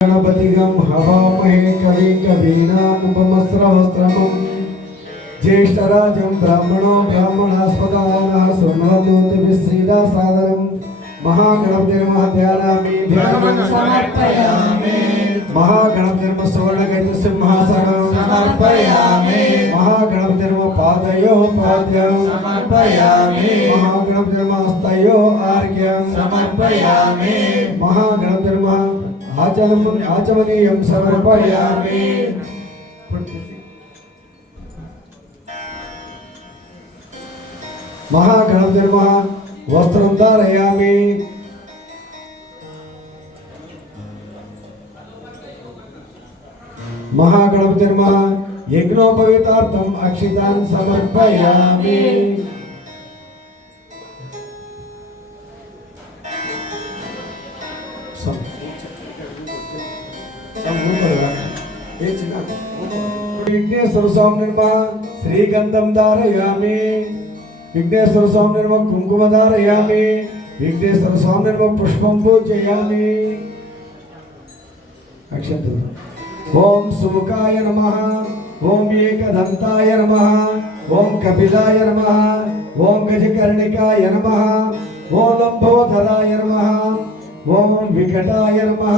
गणपतिगं हवामहे कविं कवीनामुपमस्रवस्त्रमं ज्येष्ठराजं ब्राह्मणो ब्राह्मणास्पदानः सुमनोतिभिस्सीदा सादरं महागणपतिर्मः ध्यानामि ध्यानं समर्पयामि महागणपतिर्मः सुवर्णगजसिंहासनं समर्पयामि महागणपतिर्मः पादयोः पाद्यं समर्पयामि महागणपतिर्मः हस्तयोः आर्घ्यं समर्पयामि महागणपतिर्मः आचमनीयं समर्पयामि महागणपतिर्मः वस्त्रं धारयामि महागणपतिर्मः यज्ञोपवीतार्थम् अक्षितान् समर्पयामि विघ्नेश्वर स्वामी श्रीगंधम धारयामि विघ्नेश्वर स्वामी कुंकुम धारयामि विघ्नेश्वर स्वामी पुष्पं पूजयामि अक्षतम् ओम सुमुखाय नमः ओम एकदंताय नमः ओम कपिलाय नमः ओम गजकर्णिकाय नमः ओम लंबोदराय नमः ओम विकटाय नमः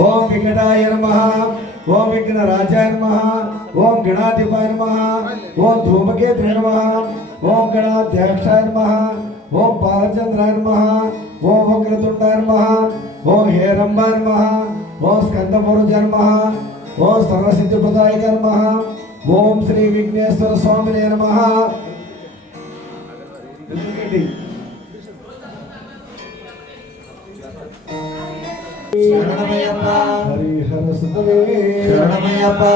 ओम विकटाय नमः ओम विघ्नराजाय नमः ओम गणाधिपाय नमः ओम धूमकेतुवे नमः ओम गणाध्यक्षाय नमः ओम पालचंद्राय नमः ओम वक्रतुंडाय नमः ओम हेरंबाय नमः ओम स्कंदपुरुषाय नमः ओम सर्वसिद्धिप्रदायकाय नमः ओम श्री विघ्नेश्वर स्वामिने नमः शरणमयप्पा हरिहर सुतवे शरणमयप्पा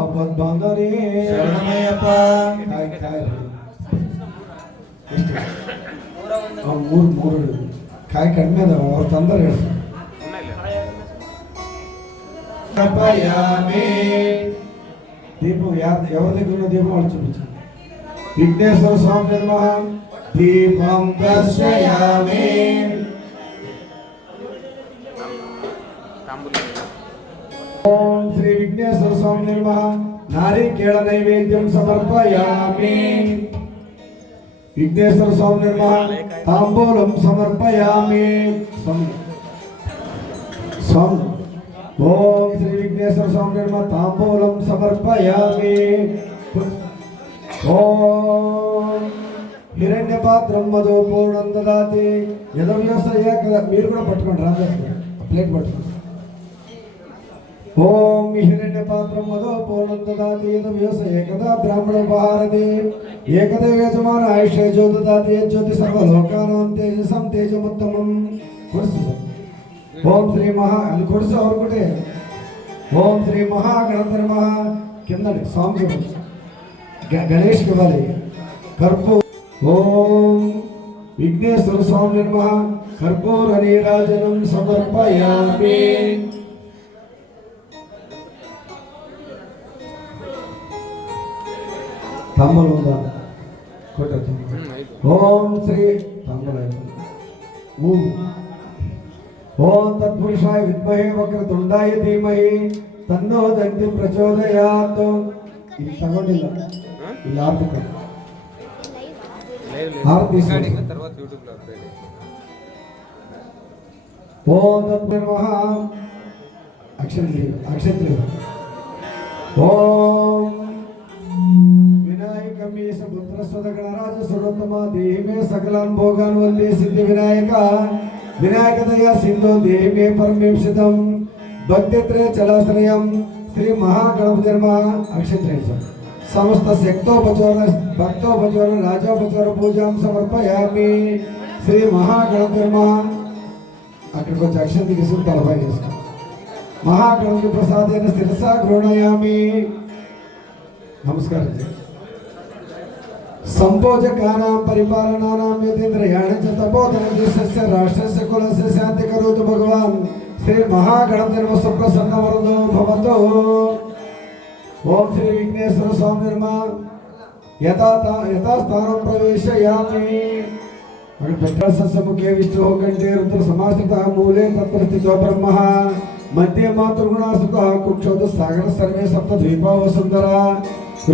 आपद बांधने शरणमयप्पा काय ಮೂರು ಕಾಯಿ ಕಡಿಮೆ ಅದಾವ ಅವ್ರು ತಂದರೆ ಹೇಳಿ ದೀಪ ఎవరి దగ్గర దీపం వాళ్ళు చూపించు విఘ్నేశ్వర స్వామి నమః దీపం దర్శయామి ఓం శ్రీ విఘ్నేశ్వర స్వామి నమః నారికేళ నైవేద్యం సమర్పయామి विघ्नेश्वर स्वामी तांबूलम समर्पयामि ओम श्री विघ्नेश्वर स्वामी तांबूलम समर्पयामि ओम हिरण्यपात्रं मधु पूर्णं ददाति यदव्यवसाय మీరు కూడా పట్టుకోండి రాజేశ్వరి ప్లేట్ పట్టుకోండి ओम हिरण्यपात्रं मधु पूर्णं ददाति यदव्यवसाय एकदा ब्राह्मणोपहारते एकदा यजमान आयुष्य जो ददाति यज्योति सर्वलोकानां तेजसं तेजमुत्तमं ओम श्री महा कुर्स और कुटे ओम श्री महागणपति नमः किंदड़ी स्वामी गणेश के वाले कर्पूर ओम विघ्नेश्वर स्वामी नमः कर्पूर नीराजनं समर्पयामि तांबूल होगा कोटक ओम श्री तांबूल ओम तत्पुरुषाय विद्महे वक्रतुंडाय धीमहि तन्नो दन्ति प्रचोदयात् ఇది తగొడిల్ల ఇలా ఆర్తి ఆర్తి తర్వాత యూట్యూబ్ లో అప్లోడ్ ఓం తత్పురుష అక్షత్రి ఓం पुत्रस्वदगणराज सर्वोत्तम देहि में सकलान भोगान वंदे सिद्धि विनायक विनायक दया सिंधु देहि में परमेप्सितम भक्तित्रय चलाश्रयम श्री महागणपति नमः अक्षत्रे समस्त शक्तोपचार भक्तोपचार राजोपचार पूजां समर्पयामि श्री महागणपति नमः అక్కడికి వచ్చి అక్షంతి తీసుకుని తలపై చేసుకో महागणपति प्रसादेन శిరసా గృహణయామి नमस्कार संपोजकानां परिपालनानां यतीन्द्रयाण च तपोधनं देशस्य राष्ट्रस्य कुलस्य शान्ति करोतु भगवान् श्री महागणपति नमः सुप्रसन्नवरदो भवतु ओम श्री विघ्नेश्वर स्वामी नमः यथा स्थानं प्रवेशयामि అక్కడ పెట్టముఖే విష్ణు కంటే రుద్ర సమాశ్రిత మూలే తత్ర స్థితో బ్రహ్మ మధ్య మాతృగుణాశ్రిత కుక్షోత సాగర సర్వే సప్త ద్వీప వసుంధర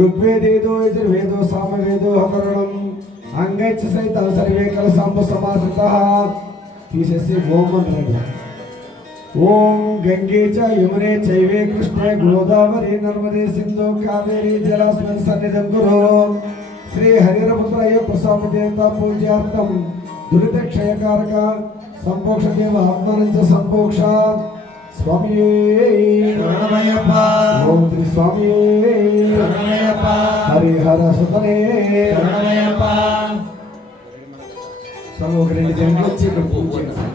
ఋగ్వేదేదో యజుర్వేదో సామవేదో హకరణం అంగైచ సహిత సర్వే కల సాంబ సమాశ్రిత తీసేసి ఓం అంటాడు. ఓం గంగే చ యమునే చైవే కృష్ణే గోదావరి నర్మదే సింధు కావేరీ జలాస్మిన్ సన్నిధం కురు శ్రీ హరిరపుత్రయ ప్రసాద దేవత పూజార్థం దురిత క్షయకారక సంపోక్ష దేవ ఆత్మనంచ సంపోక్ష స్వామి శరణమయ్యప్ప ఓం శ్రీ స్వామి శరణమయ్యప్ప హరిహర సుతనే శరణమయ్యప్ప ఒక 2 గంటలు వచ్చి ఇక్కడ పూజ చేయండి,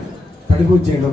పడి పూజ చేయండి.